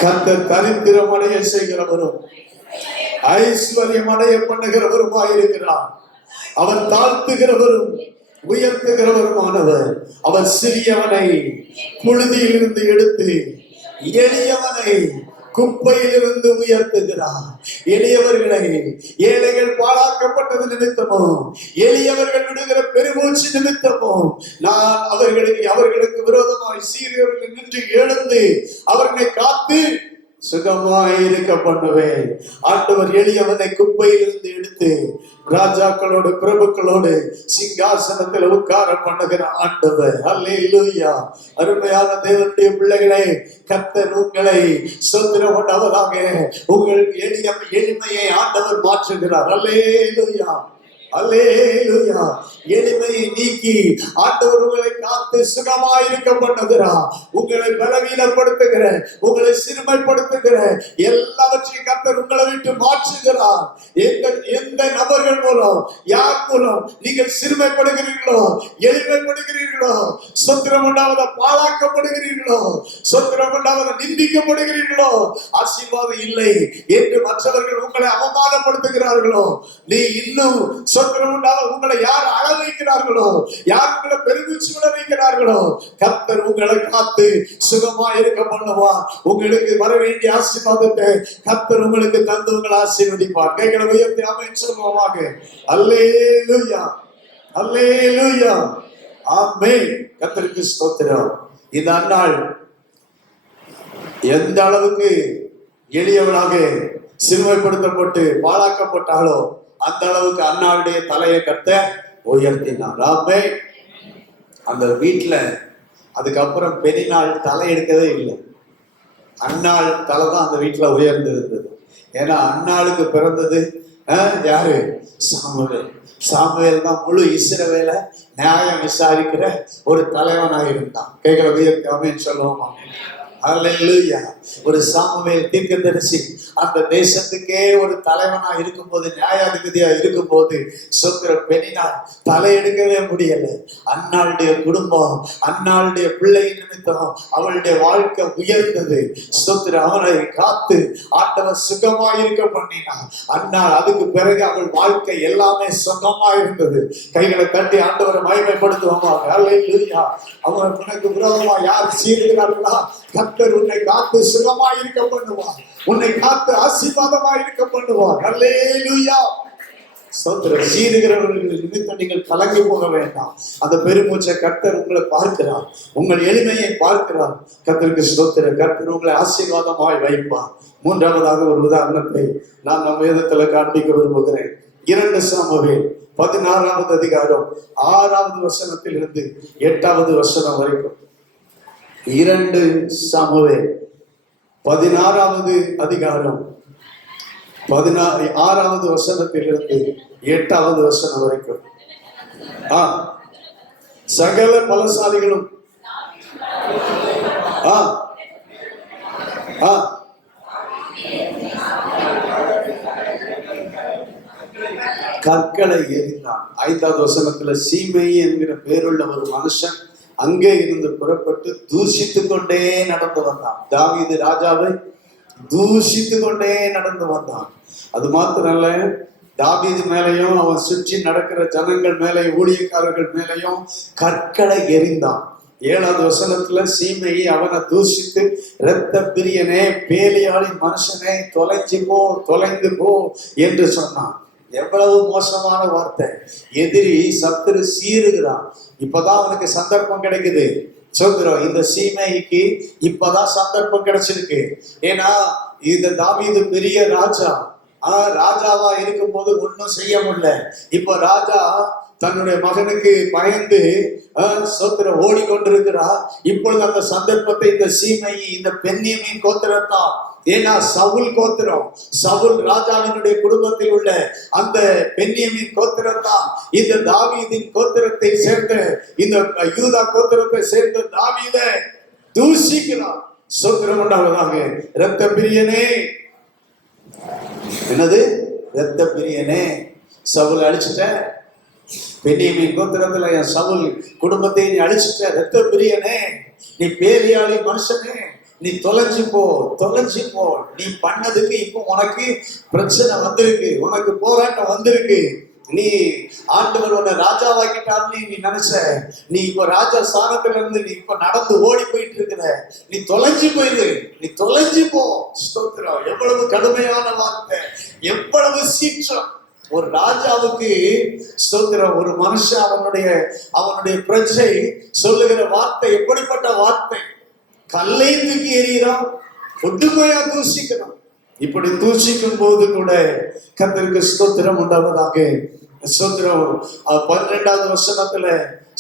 கர்த்தர் தரித்திரம் அடைய செய்கிறவரும் ஐஸ்வர்யம் அடைய பண்ணுகிறவருமாயிருக்கிறார். அவர் தாழ்த்துகிறவரும் உயர்த்துகிறவருமானவர். அவர் சிறியவனை புழுதியிலிருந்து எடுத்து எளியவனை குப்பையிலிருந்து உயர்த்துகிறார். எளியவர்களை, ஏழைகள் பாழாக்கப்பட்டது நிமித்தமோ, எளியவர்கள் விடுகிற பெருமூச்சு நிமித்தமோ நான் அவர்களுக்கு விரோதமாய் சீரியர்கள் நின்று எழுந்து அவர்களை காத்து சுகமாயிருக்க பண்ணுவேன். ஆண்டவர் எளியவனை குப்பையிலிருந்து எடுத்து ராஜாக்களோடு பிரபுக்களோடு சிங்காசனத்தில் உட்கார பண்ணுகிற ஆண்டவர். அல்லேலூயா. அருமையான தேவனுடைய பிள்ளைகளே, கர்த்தர் உங்களை சுதந்திரம் கொண்டவராக உங்களுக்கு எளிமையை ஆண்டவர் மாற்றுகிறார். அல்லேலூயா, அல்லேலூயா. எளிமையை நீக்கி ஆண்டவர் உங்களை காத்து சுகமாயிருக்க பண்ணுகிறார். உங்களை பலவீனப்படுத்துகிற, உங்களை சிறுமைப்படுத்துகிற எல்லாவற்றையும் கர்த்தர் உங்களை விட்டு மாற்றுகிறார். எந்த நபர்கள் மூலம், யார் மூலம் நீங்கள் சிறுமைப்படுகிறீர்களோ, எளிமைப்படுகிறீர்களோ, சொத்திரம் உண்டாவத பாழாக்கப்படுகிறீர்களோ, சொத்திரம் உண்டாவத நிந்திக்கப்படுகிறீர்களோ, ஆசீர்வாதம் இல்லை என்று மற்றவர்கள் உங்களை அவமானப்படுத்துகிறார்களோ, நீ இன்னும் சொத்திரம் உண்டாவ உங்களை யார் அள வைக்கிறார்களோ, யார் உங்களை பெருமிச்சு விட வைக்கிறார்களோ, கர்த்தர் உங்களை காத்து சுகமா இருக்க பண்ணுவா. உங்களுக்கு வர வேண்டிய ஆசீர்வாதத்தை கர்த்தர் உங்களுக்கு தந்து உங்களை ஆசீர்வதிப்பார். கைகளை உயர்த்தி ஆமென் சொல்லுவோமாக. அல்லேலூயா, அல்லேலூயா, ஆமென். கர்த்தருக்கு ஸ்தோத்திரம். இந்த அன்னாள் எந்த அளவுக்கு எளியவளாக சிறுமைப்படுத்தப்பட்டு பாழாக்கப்பட்டாலோ அந்த அளவுக்கு அன்னாளுடைய தலையை கர்த்தர் உயர்த்தினார். ஆமென். அந்த வீட்டுல அதுக்கப்புறம் பெரினாள் தலை எடுக்கவே இல்லை. அன்னாள் தலை தான் அந்த வீட்டுல உயர்ந்து இருந்தது. ஏன்னா அன்னாளுக்கு பிறந்தது யாரு? சாமுவேல். சாமுவேல் தான் முழு இஸ்ரவேல நியாயம் விசாரிக்கிற ஒரு தலைவனாக இருந்தான். கைகளை உயர்த்தி ஆமென் சொல்லுவோமா. அல்லேலூயா. ஒரு சாமுவேல் தீர்க்கதரிசி அந்த தேசத்துக்கே ஒரு தலைவனா இருக்கும்போது, நியாயாதிபதியா இருக்கும்போது சொத்திர பெண்ணினால் தலையெடுக்கவே முடியல. அன்னாளுடைய குடும்பம், அன்னாளுடைய பிள்ளை நிமித்தம் அவளுடைய வாழ்க்கை உயர்ந்தது. சொத்திர அவனை காத்து ஆண்டவர் சுகமா இருக்க பண்ணினான். அன்னாள் அதுக்கு பிறகு அவள் வாழ்க்கை எல்லாமே சுகமா இருந்தது. கைகளை தட்டி ஆண்டவரை மகிமைப்படுத்துவாங்க. அல்லேலூயா. அவன் உனக்கு விரோதமா யார் சீருகிறார்களா, கர்த்தர் உன்னை காத்து சுகமா இருக்க பண்ணுவார். உன்னை காத்து ஆசீர்வாதமா இருக்க பண்ணுவார். அல்லேலூயா. ஸ்தோத்திரம். சீருகிறவர்கள் நிமித்தம் நீங்கள் கலங்கி போக வேண்டாம். அந்த பெருமூச்சை கர்த்தர் உங்களை பார்க்கிறார், உங்கள் எளிமையை பார்க்கிறார். கர்த்தருக்கு ஸ்தோத்திரம். கர்த்தர் உங்களை ஆசீர்வாதமாய் வைப்பார். மூன்றாவதாக ஒரு உதாரணத்தை நான் நம் வேதத்துல காண்பிக்க விரும்புகிறேன். 2 சாமுவேல் 16வது அதிகாரம் 6வது வசனத்தில் இருந்து 8வது வசனம் வரைக்கும். 2 சாமுவேல் 16வது அதிகாரம் 6வது வசனத்திலிருந்து 8வது வசனம் வரைக்கும். சகல பலசாலிகளும் கற்களை எறிந்தான். 5வது வசனத்துல சீமை என்கிற பேருள்ள ஒரு மனுஷன் அங்கே இருந்து புறப்பட்டு தூஷித்து கொண்டே நடந்து வந்தான். தாவீது ராஜாவை தூஷித்து கொண்டே நடந்து வந்தான். அது மாத்திரல்ல, தாவீது மேலையும் அவன் சுற்றி நடக்கிற ஜனங்கள் மேலே, ஊழியக்காரர்கள் மேலையும் கற்களை எறிந்தான். 7வது வசனத்துல சீமையை அவனை தூஷித்து, இரத்த பிரியனே, பேலியாளின் மனுஷனே, தொலைந்து போ என்று சொன்னான். எவ்வளவு மோசமான வார்த்தை! எதிரி சத்துரு சீருகிறான். இப்பதான் அவனுக்கு சந்தர்ப்பம் கிடைக்குது. சொல்கிறோம், இந்த சீமைக்கு இப்பதான் சந்தர்ப்பம் கிடைச்சிருக்கு. ஏன்னா இந்த தாவீது பெரிய ராஜா, ராஜாவா இருக்கும் போது ஒன்னும் செய்ய முடியல. இப்ப ராஜா தன்னுடைய மகனுக்கு பயந்து சோத்திரம் ஓடிக்கொண்டிருக்கிறா. இப்பொழுது அந்த சந்தர்ப்பத்தை இந்த சீமை, இந்த பென்யமீன் கோத்திரத்தான், ஏன்னா சவுல் கோத்திரம், சவுல் ராஜாவினுடைய குடும்பத்தில் உள்ள அந்த பென்யமீன் கோத்திரத்தான் இந்த தாவீதின் கோத்திரத்தை சேர்ந்த, இந்த யூதா கோத்திரத்தை சேர்ந்த தாவீதை தூஷிக்கிறான். சோத்திரம் உண்டாவதாக. இரத்த பிரியனே, என்னது இரத்த பிரியனே, சவுல் அழிச்சிட்ட, பென்யமீன் கோத்திரத்துல என் சவுல் குடும்பத்தை நீ அழிச்சிட்ட, இரத்த பிரியனே, நீ பேலியாளி மனுஷனே, நீ தொலைஞ்சு போ. நீ பண்ணதுக்கு இப்போ உனக்கு பிரச்சனை வந்திருக்கு, உனக்கு போராட்டம் வந்திருக்கு. நீ ஆண்டவர் உன்னை ராஜாவாக்கிட்டார்னு நீ நினைச்ச, நீ இப்ப ராஜா ஸ்தானத்துல இருந்து நீ இப்ப நடந்து ஓடி போயிட்டு இருக்கிற, நீ தொலைஞ்சு போயிரு, நீ தொலைஞ்சு போ. ஸ்தோத்திரம். எவ்வளவு கடுமையான வார்த்தை, எவ்வளவு சீற்றம்! ஒரு ராஜாவுக்கு ஸ்தோத்திரம், ஒரு மனுஷன் அவனுடைய பிரஜை சொல்லுகிற வார்த்தை எப்படிப்பட்ட வார்த்தை! கல்லை தூக்கி எறிகிறான், ஒட்டுமையா தூஷிக்கிறான். இப்படி தூஷிக்கும் போது கூட கர்த்தருக்கு ஸ்தோத்திரம் உண்டாவதாக. ஸ்தோத்திரம். 12வது வசனத்துல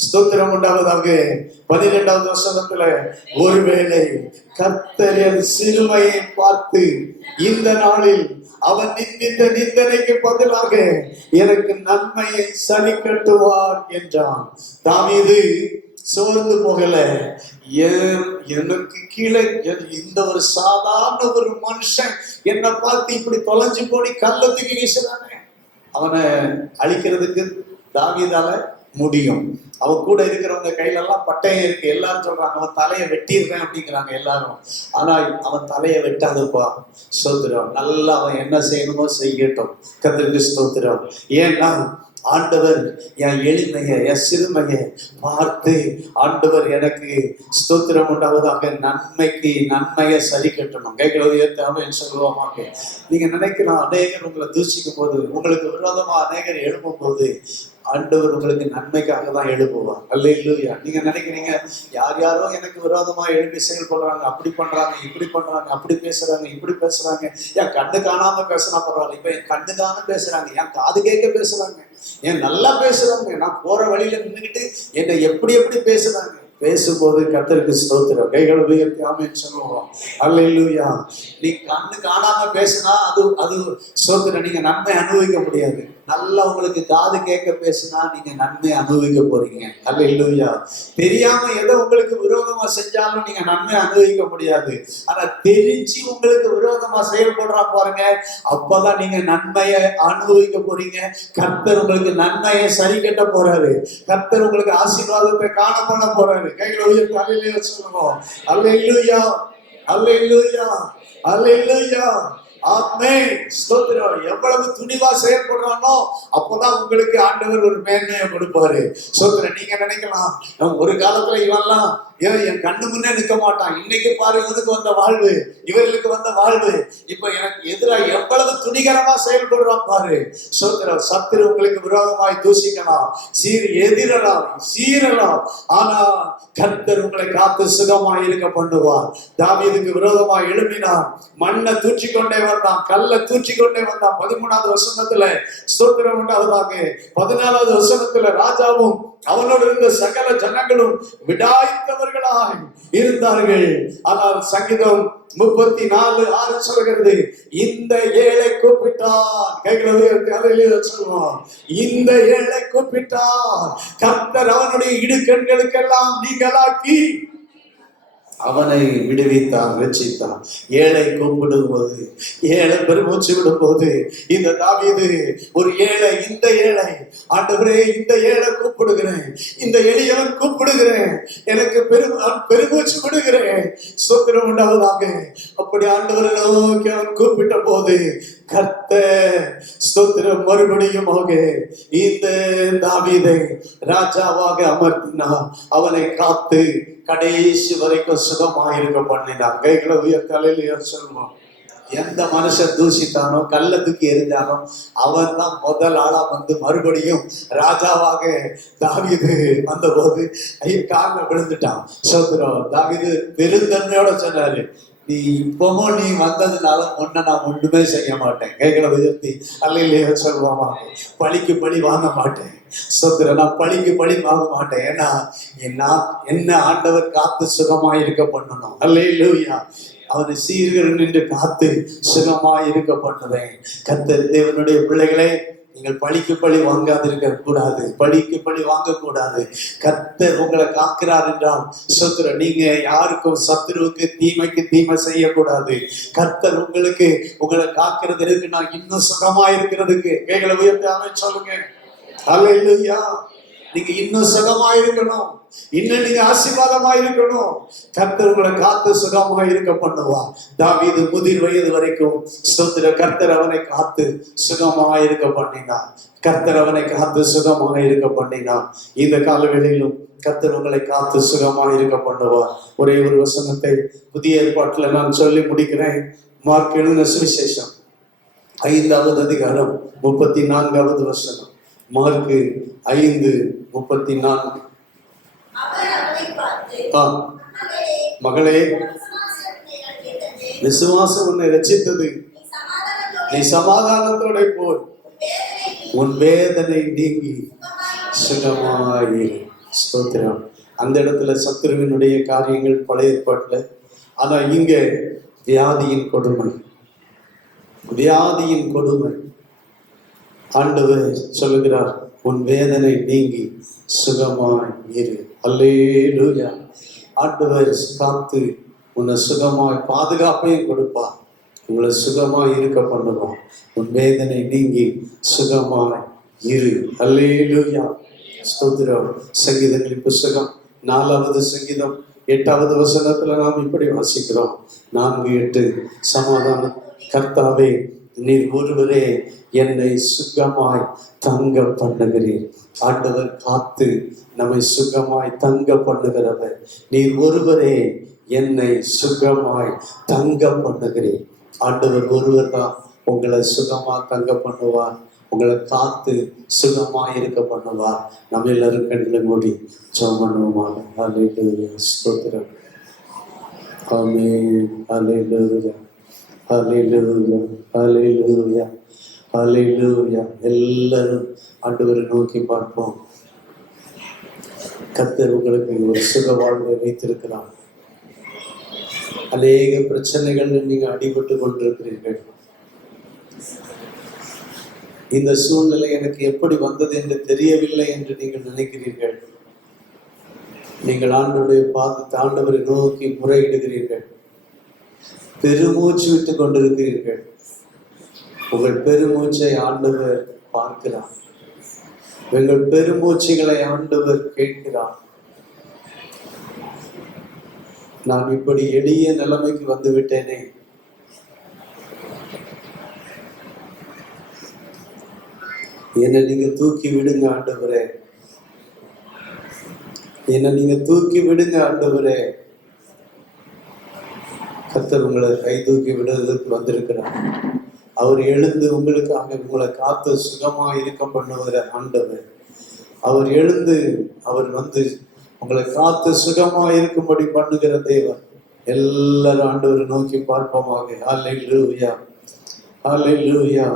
ஸ்தோத்திரம் உண்டாவதாக. 12வது வசனத்துல, ஒருவேளை கர்த்தர் என் சிறுமையை பார்த்து இந்த நாளில் அவன் நிந்தித்த நிந்தனைக்கு பதிலாக எனக்கு நன்மையை சரி கட்டுவார் என்றான். தாவீது சோர்ந்து போகல. எனக்கு கீழே இந்த ஒரு சாதாரண ஒரு மனுஷன் என்னை பார்த்து இப்படி தொலைஞ்சு போடி கள்ளத்துக்கு வீசுறானே, அவனை அழிக்கிறதுக்கு தாவீதால முடியும். அவன் கூட இருக்கிறவங்க கையில எல்லாம் பட்டயம் இருக்கு. எல்லாரும் சொல்றாங்க அவன் தலையை வெட்டிடுறேன் அப்படிங்கிறாங்க எல்லாரும். ஆனா அவன் தலையை வெட்டாதப்பா. ஸ்தோத்திரம். நல்லா அவன் என்ன செய்யணுமோ செய்யட்டும். கர்த்தருக்கு ஸ்தோத்திரம். ஏன்னா ஆண்டவர் என் எளிமையை, என் சிறுமையை பார்த்து ஆண்டவர் எனக்கு ஸ்தோத்திரம் உண்டாவதாக நன்மையை சரி கட்டணும். கைகளை சொல்லுவோமாங்க. நீங்க நினைக்கலாம், அநேகர் உங்களை தூஷிக்கும் போது, உங்களுக்கு விரோதமா அநேகர் எழுப்பும் போது ஆண்டவர் உங்களுக்கு நன்மைக்காக தான் எழுப்புவார். அல்லேலூயா. நீங்க நினைக்கிறீங்க யாரோ எனக்கு விரோதமா எழுப்பி செயல்படுறாங்க, அப்படி பண்றாங்க, இப்படி பண்றாங்க, அப்படி பேசுறாங்க, இப்படி பேசுறாங்க. என் கண்ணு காணாம பேசினா பரவாயில்ல, இப்ப என் கண்ணு காண பேசுறாங்க, என் காது கேட்க பேசுறாங்க, ஏன் நல்லா பேசுறாங்க, நான் போற வழியில நின்றுகிட்டு என்னை எப்படி பேசுறாங்க. பேசும்போது கர்த்தருக்கு ஸ்தோத்திரம். கைகளை உயர்த்தி ஆமென் சொல்லுவோம். அல்லேலூயா. நீ கண்ணு காணாம பேசினா அது ஸ்தோத்திரம், நீங்க நன்மை அனுபவிக்க முடியாது. நல்லா உங்களுக்கு காது கேட்க பேசினா நீங்க நன்மை அனுபவிக்க போறீங்க. அல்லேலூயா. தெரியாம எதை உங்களுக்கு விரோதமா செஞ்சாலும் நீங்க நன்மை அனுபவிக்க முடியாது. ஆனா தெரிஞ்சு உங்களுக்கு விரோதமா செயல்படுறா பாருங்க, அப்பதான் நீங்க நன்மையை அனுபவிக்க போறீங்க. கர்த்தர் உங்களுக்கு நன்மையை சரி கட்ட போறாரு. கர்த்தர் உங்களுக்கு ஆசீர்வாதத்தை காண பண்ண போறாரு. கைகளை உயர்த்தி அல்லேலூயா சொல்லுவோம். அல்லேலூயா, அல்லேலூயா, அல்லேலூயா. ஆமென். ஸ்தோத்திரம். எவ்வளவு துணிவா செயல்படுறானோ அப்பதான் உங்களுக்கு ஆண்டவர் ஒரு மேன்மையை கொடுப்பாரு. ஸ்தோத்திரம். நீங்க நினைக்கலாம் ஒரு காலத்துல இவெல்லாம் ஏன் என் கண்ணு முன்னே நிற்க மாட்டான். இன்னைக்கு பாரு இவனுக்கு வந்த வாழ்வு, இவர்களுக்கு வந்த வாழ்வு. இப்ப எனக்கு எதிராக எவ்வளவு துணிகரமா செயல்படுறான் பாரு. சோதரர் சத்துரு உங்களுக்கு விரோதமாய் தூசிக்கலாம், எதிரலாம், சீரலாம். ஆனா கர்த்தர் உங்களை காத்து சுகமாய் இருக்க பண்ணுவார். தாவீதுக்கு விரோதமாய் எழுப்பினான், மண்ணை தூற்றிக்கொண்டே வந்தான், கல்லை தூற்றிக்கொண்டே வந்தான். 13வது வசனத்துல ஸ்தோத்திரம் உண்டாவதாக. 14வது வசனத்துல ராஜாவும் அவனோடு இருந்த சகல ஜனங்களும் விடாய்த்தவர்களாய் இருந்தார்கள். ஆனால் சங்கீதம் 34:6 சொல்கிறது, இந்த ஏழை கூப்பிட்டான். கைகளை உயர்த்தி சொல்லுவான், இந்த ஏழை கூப்பிட்டான், கர்த்தர் அவனுடைய இடுக்கண்களுக்கெல்லாம் நீங்களாக்கி அவனை விடுவித்தான், ரட்சித்தான். ஏழை கூப்பிடும் போது, ஏழை பெருமூச்சு விடும் போது, இந்த தாவீது ஒரு ஏழை, இந்த ஏழை ஆண்டவரே, இந்த ஏழை கூப்பிடுகிறேன், இந்த எளியவன் கூப்பிடுகிறேன், எனக்கு பெருமூச்சு விடுகிறேன், ஸ்தோத்திரம் உண்டாவதாக. அப்படி ஆண்டவரை நோக்கி அவன் கூப்பிட்ட போது கர்த்தர் ஸ்தோத்திரம் மறுபடியும் இந்த தாவீதை ராஜாவாக அமர்த்தினார். அவனை காத்து கடைசி வரைக்கும் சுகமாயிருக்க பண்ணினான். கைகளை உயர்த்தலையில சொல்லுவான். எந்த மனுஷன் தூசித்தானோ, கல்ல தூக்கி எரிஞ்சானோ, அவன் தான் முதல் ஆளா வந்து மறுபடியும் ராஜாவாக தாவீது வந்த போது காலில் விழுந்துட்டான். சோதரம் தாவீது பெருந்தன்மையோட சொன்னாரு, நீ இப்பவும் நீ வந்ததுனால ஒன்ன நான் ஒன்றுமே செய்ய மாட்டேன். கைகளை உயர்த்தி அல்லையிலேயே சொல்லுவாமா, பழிக்கு பழி வாங்க மாட்டேன். சோதரம் நான் பழிக்கு பழி வாங்க மாட்டேன். ஏன்னா என்ன ஆண்டவர் காத்து சுகமாய் இருக்க பண்ணணும். அல்லேலூயா. அவனை சீர்கள் நின்று காத்து சுகமாய் இருக்க பண்ணுவேன். கர்த்தர் தேவனுடைய பிள்ளைகளே, நீங்கள் பழிக்கு பழி வாங்காதிருக்க கூடாது, பழிக்கு பழி வாங்கக்கூடாது. கர்த்தர் உங்களை காக்கிறார் என்றால் சத்துரு, நீங்க யாருக்கும் சத்துருவுக்கு தீமைக்கு தீமை செய்யக்கூடாது. கர்த்தர் உங்களை காக்கிறது இருக்கு, நான் இன்னும் சுகமா இருக்கிறதுக்கு. கைகளை உயர்த்தாம சொல்லுங்க, அல்லேலூயா. நீங்க இன்னும் சுகமாயிருக்கணும், இன்னும் நீங்க ஆசீர்வாதமாயிருக்கணும். கர்த்தர் உங்களை காத்து சுகமாயிருக்க பண்ணுவார். தாவீது முதிர் வயது வரைக்கும் ஸ்தோத்திர கர்த்தர் அவனை காத்து சுகமாயிருக்க பண்ணினார். கர்த்தர் அவனை காத்து சுகமாயிருக்க பண்ணினார். இந்த காலவேளையிலும் கர்த்தர் உங்களை காத்து சுகமாயிருக்க பண்ணுவார். ஒரே ஒரு வசனத்தை புதிய ஏற்பாட்டுல நான் சொல்லி முடிக்கிறேன். மார்க் எழுதின சுவிசேஷம் 5வது அதிகாரம் 34வது வசனம். மார்க்கு 5:34. மகளே, விசுவாசம் உன்னை ரட்சித்தது, நீ சமாதானத்தோட போய் உன் வேதனை நீங்கி சுகமாயிரு. ஸ்தோத்திரம். அந்த இடத்துல சத்துருவினுடைய காரியங்கள் பழைய ஏற்பாட்டுல. ஆனா இங்க வியாதியின் கொடுமை, வியாதியின் கொடுமை. ஆண்டவர் சொல்லுகிறார், உன் வேதனை நீங்கி சுகமாய் இரு. அல்லேலூயா. ஆண்டவர் காத்து உன்னை சுகமாய் பாதுகாப்பையும் கொடுப்பார், உங்களை சுகமாய் இருக்க பண்ணுவார். உன் வேதனை நீங்கி சுகமாய் இரு. அல்லேலூயா. ஸ்தோத்திரம். சங்கீதங்களின் புஸ்தகம் 4வது சங்கீதம் 8வது வசனத்துல நாம் இப்படி வாசிக்கிறோம். 4:8. சமாதானம். கர்த்தாவே, நீர் ஒருவரே என்னை சுகமாய் தங்க பண்ணுகிறீர். ஆண்டவர் காத்து நம்மை சுகமாய் தங்க பண்ணுகிறவர். நீர் ஒருவரே என்னை சுகமாய் தங்க பண்ணுகிறீர். ஆண்டவர் ஒருவர் தான் உங்களை சுகமா தங்க பண்ணுவார், உங்களை காத்து சுகமாய் இருக்க பண்ணுவார். நம்ம எல்லாரும் கண்களை மூடி ஜெபம் பண்ணுவோமாக. அல்லேலூயா. ஸ்தோத்திரம். ஆமென். அல்லேலூயா. அல்லேலூயா. அல்லேலூயா. அல்லேலூயா. எல்லாரும் ஆண்டவரை நோக்கி பார்ப்போம். கர்த்தர் உங்களுக்கு ஒரு சுக வாழ்வை வைத்திருக்கிறார். அநேக பிரச்சனைகள் நீங்க அடிபட்டு கொண்டிருக்கிறீர்கள். இந்த சூழ்நிலை எனக்கு எப்படி வந்தது என்று தெரியவில்லை என்று நீங்கள் நினைக்கிறீர்கள். நீங்கள் ஆண்டவரை நோக்கி முறையிடுகிறீர்கள், பெருமூச்சு விட்டுக் கொண்டிருக்கிறீர்கள். உங்கள் பெருமூச்சை ஆண்டவர் பார்க்கிறார், உங்கள் பெருமூச்சுகளை ஆண்டவர் கேட்கிறார். நான் இப்படி எளிய நிலைமைக்கு வந்து விட்டேனே, என்னை நீங்க தூக்கி விடுங்க ஆண்டவரே. என்ன நீங்க தூக்கி விடுங்க ஆண்டவரே. கர்த்தர் உங்களை கை தூக்கி விடுவதற்கு வந்திருக்கிறார். அவர் எழுந்து உங்களுக்காக உங்களை காத்து சுகமா இருக்க பண்ணுகிற ஆண்டவர். அவர் எழுந்து அவர் வந்து உங்களை காத்து சுகமா இருக்கும்படி பண்ணுகிற தேவன். எல்லாரும் ஆண்டவரை நோக்கி பார்ப்போமாக. ஹல்லேலூயா, ஹல்லேலூயா.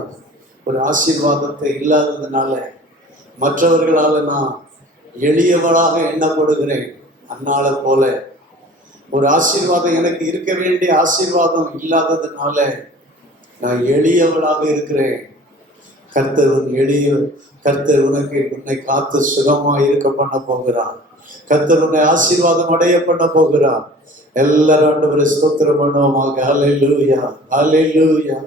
ஒரு ஆசீர்வாதத்தை இல்லாததுனால மற்றவர்களால நான் எளியவளாக எண்ணப்படுகிறேன். அன்னால போல ஒரு ஆசீர்வாதம் எனக்கு இருக்க வேண்டிய ஆசீர்வாதம் இல்லாததுனால நான் எளியவளாக இருக்கிறேன். கர்த்தர் உன்னை காத்து சுகமா இருக்க பண்ண போகிறார். கர்த்தர் உன்னை ஆசீர்வாதம் அடைய பண்ண போகிறார். எல்லாரும் ஆண்டவரை ஸ்தோத்திரம் பண்ணுவோமாக. ஹல்லேலூயா, ஹல்லேலூயா,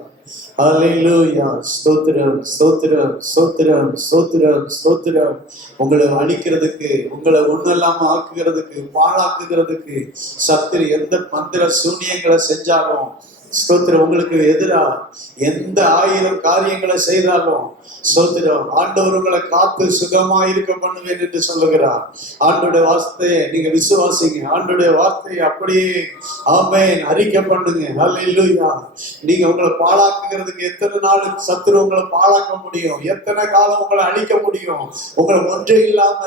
ஹல்லேலூயா. ஸ்தோத்திரம், ஸ்தோத்திரம், ஸ்தோத்திரம், ஸ்தோத்திரம், ஸ்தோத்திரம். உங்களை அழிக்கிறதுக்கு, உங்களை ஒண்ணெல்லாம ஆக்குகிறதுக்கு, பாழாக்குகிறதுக்கு சத்துரு எந்த மந்திர சூனியங்களை செஞ்சாலும், ஸ்தோத்திரம், உங்களுக்கு எதிராக எந்த 1000 காரியங்களை செய்தாலும் ஸ்தோத்திரம், ஆண்டவர் உங்களை காத்து சுகமா இருக்க பண்ணுவேன் என்று சொல்லுகிறார். ஆண்டோடைய வார்த்தையை நீங்க விசுவாசிங்க. ஆண்டோடைய வார்த்தையை அப்படியே ஆமென் அறிக்கை பண்ணுங்க. ஹல்லேலூயா. நீங்க உங்களை பாழாக்குகிறதுக்கு எத்தனை நாள் சத்துரு உங்களை பாழாக்க முடியும்? எத்தனை காலம் உங்களை அழிக்க முடியும்? உங்களை ஒன்றே இல்லாம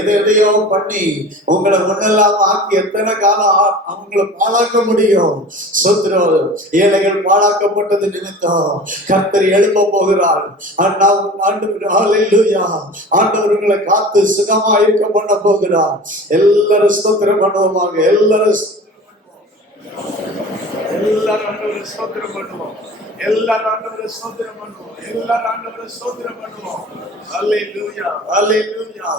எதையோ பண்ணி உங்களை ஒன்றில்லாம ஆக்கி எத்தனை காலம் அவங்களை பாழாக்க முடியும்? ஸ்தோத்திரம். ஏழைகள் பாழாக்கப்பட்டது நிமித்தம் கர்த்தர் எழும்ப போகிறார். ஆண்டவர் உங்களை காத்து சுகமா இருக்க பண்ண போகிறார். எல்லாரும் ஸ்தோத்திரம் பண்ணுவோமாக. எல்லாரும் ஆண்டவரை ஸ்தோத்திரம் பண்ணுவோம். எல்லாரும் ஆண்டவரை ஸ்தோத்திரம் பண்ணுவோம். எல்லாரும் ஆண்டவரை ஸ்தோத்திரம் பண்ணுவோம். ஹல்லேலூயா, ஹல்லேலூயா,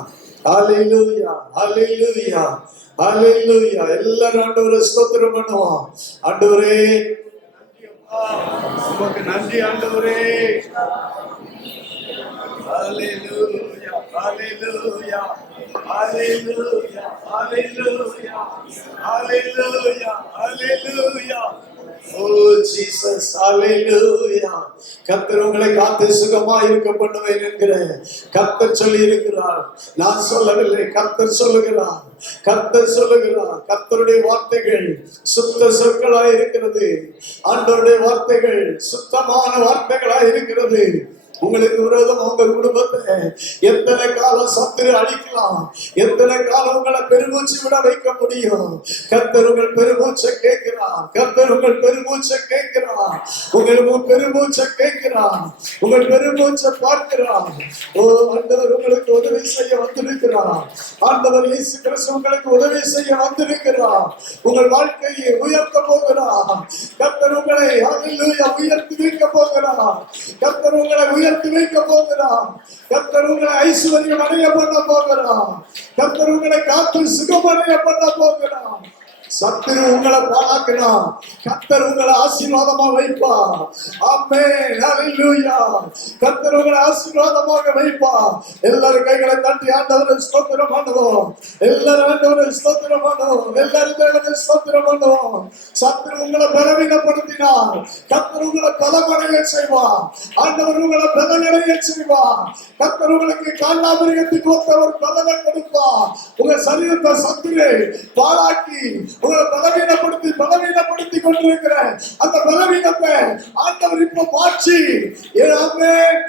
ஹல்லேலூயா, ஹல்லேலூயா, ஹல்லேலூயா. எல்லாரும் ஆண்டவரை ஸ்தோத்திரம் பண்ணுவோம். ஆண்டவரே உமக்கு நன்றி ஆண்டவரே. ஹல்லேலூயா, ஹல்லேலூயா, ஹல்லேலூயா, ஹல்லேலூயா, ஹல்லேலூயா, ஹல்லேலூயா. ஓ ஜீசஸ், ஹல்லேலூயா. கர்த்தர் உங்களை காத்து சுகமா இருக்க பண்ணுவேன் என்கிற கர்த்தர் சொல்லி இருக்கிறார். நான் சொல்லவில்லை, கர்த்தர் சொல்லுகிறார். கர்த்தர் சொல்லுகிறார். கர்த்தருடைய வார்த்தைகள் சுத்த சொற்களாய் இருக்கிறது. ஆண்டவருடைய வார்த்தைகள் சுத்தமான வார்த்தைகளாய் இருக்கிறது. உங்களுக்கு விரோதம் உங்க குடும்பத்தை எத்தனை காலம் சத்துரு அழிக்கலாம்? எத்தனை காலம் உங்களை பெருமூச்சு விட வைக்க முடியும்? கர்த்தர் உங்கள் பெருமூச்சை கேட்கிறார். கர்த்தர் உங்கள் பெருமூச்சை கேட்கிறார். உங்கள் பெருமூச்சை கேட்கிறார். உங்கள் பெருமூச்சை பார்க்கிறார். ஓ ஆண்டவர் உங்களுக்கு உதவி செய்ய வந்திருக்கிறார். ஆண்டவர் இயேசு கிறிஸ்து உங்களுக்கு உதவி செய்ய வந்திருக்கிறார். உங்கள் வாழ்க்கையை உயர்த்த போகிறார். கர்த்தர் உங்களை ஹல்லேலூயா உயர்த்தி வைக்க போகிறார். கர்த்தர் உங்களை உயர்த்தி வைக்க போகிறார். கர்த்தர் உங்களை ஐஸ்வர்யம் அடைய பண்ண போகிறார். கர்த்தர் உங்களை காத்து சுகம் அடைய பண்ண போகிறார். சத்துரு உங்களை பாழாக்கினா கர்த்தர் உங்களை ஆசீர்வாதமா வைப்பார். ஆமென், ஹல்லேலூயா. கர்த்தர் உங்களை ஆசீர்வாதமாக வைப்பார். எல்லாரும் கைகளை தட்டி ஆண்டவரை ஸ்தோத்திரம் பண்ணுவோம். எல்லாரும் ஆண்டவரை ஸ்தோத்திரம் பண்ணுவோம். எல்லாரும் தேவனை ஸ்தோத்திரம் பண்ணுவோம். சத்துரு உங்களை பலவீனப்படுத்தினார், கர்த்தர் உங்களை பலமடைய செய்வார். ஆண்டவர் உங்களை பலனடைய செய்வார். கர்த்தர் உங்களுக்கு காண்டாமிருகத்துக்கு ஒத்தவர் பலனை கொடுப்பார். உங்க சரீரத்தை சத்துரு பாழாக்கி உங்களை பலவீனப்படுத்தி கொண்டிருக்கிற அந்த பலவீனத்தை ஆண்டவர் இப்ப மாற்றி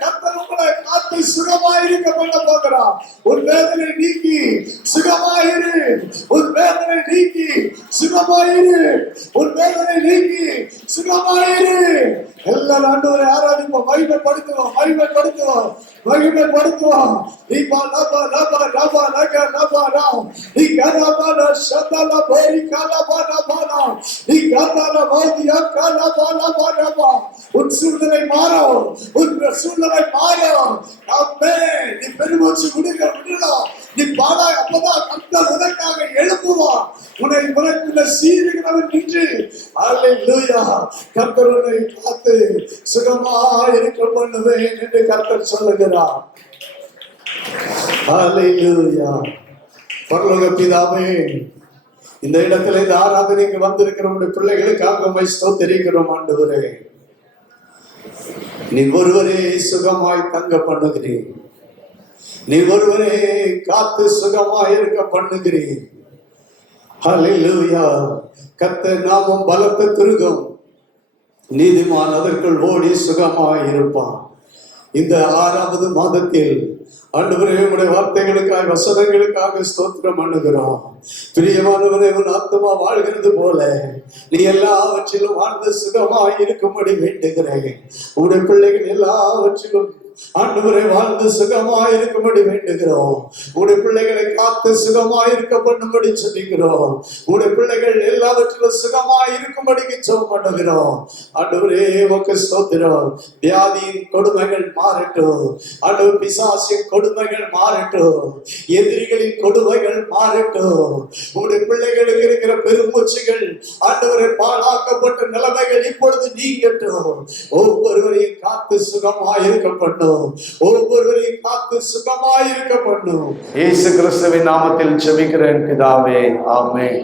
கர்த்தர் உங்களை காத்து சுகமாயிருக்க பண்ண போகிறார். ஒரு வேதனை நீக்கி சுகமாயிரு. ஒரு வேதனை நீக்கி சுகமாயிரு. ஒரு வேதனை நீக்கி சுகமாயிரு. எல்லாரும் ஆண்டவரை ஆராதிப்போம். மகிமைப்படுத்துவோம், மகிமைப்படுத்துவோம், மகிமைப்படுத்துவோம். நீபா லபா லபா லபா லகா லபா ராம். நீ கரபா ல ஷதல போரி கலபா லபா ராம். நீ கரபா போதியா கலபா லபா லபா. உன் சூழ்நிலை மாறும். உன் சூழ்நிலை மாறும். ஆமென். நீ பெருமூச்சு விடலாம். நீ பாடா அப்பதான் கர்த்தர் உனக்காக எழுப்புவார். உனக்குள்ள சீருகிறவன் நின்று ஹல்லேலூயா கர்த்தர் உன்னை காத்து சுகமா இருக்க பண்ணுவேன் என்று கர்த்தர் சொல்லுகிறார். ஹல்லேலூயா. பரலோக பிதாவே, இந்த இடத்துல இந்த ஆராதனைக்கு வந்திருக்கிற உடைய பிள்ளைகளுக்காக உம்மை ஸ்தோத்திரிக்கிறோம் ஆண்டவரே. நீ ஒருவரே சுகமாய் தங்க பண்ணுகிறீர். நீ ஒருவரே காத்து சுகமாயிருக்க பண்ணுகிறீர். ஹல்லேலூயா. கர்த்தர் நாமம் பலத்த துருகம், நீதிமான் அதற்குள் ஓடி சுகமாயிருப்பான். இந்த 6வது மாதத்தில் ஆண்டவரே உம்முடைய வார்த்தைகளுக்காக வசனங்களுக்காக ஸ்தோத்திரம் பண்ணுகிறோம். பிரியமானவரே, உன் ஆத்துமா வாழ்கிறது போல நீ எல்லாவற்றிலும் வாழ்ந்து சுகமாய் இருக்கும்படி வேண்டுகிறேன். உடைய பிள்ளைகள் எல்லாவற்றிலும் ஆண்டவரை வாழ்ந்து சுகமாய் இருக்கும்படி வேண்டுகிறோம். உடைய பிள்ளைகளை காத்து சுகமாய் இருக்க பண்ணும்படி சொல்லுகிறோம். உடைய பிள்ளைகள் எல்லாவற்றிலும் சுகமாய் இருக்கும்படிக்கு ஜெபம் பண்ணுகிறோம். ஆண்டவரே உமக்கு ஸ்தோத்திரம். வியாதியின் கொடுமைகள் மாறட்டும். ஆண்டவர் பிசாசின் கொடுமைகள் மாறட்டும். எதிரிகளின் கொடுமைகள் மாறட்டும். உடைய பிள்ளைகளுக்கு இருக்கிற பெருமூச்சுகள், ஆண்டவரை பாழாக்கப்பட்ட நிலைமைகள் இப்பொழுது நீங்கட்டும். ஒவ்வொருவரையும் காத்து சுகமாய் இருக்க பண்ணும். ஒவ்வொருவரையும் காத்து சுகமாய் இருக்க பண்ணும். இயேசு கிறிஸ்துவின் நாமத்தில் ஜெபிக்கிறேன் பிதாவே, ஆமென்.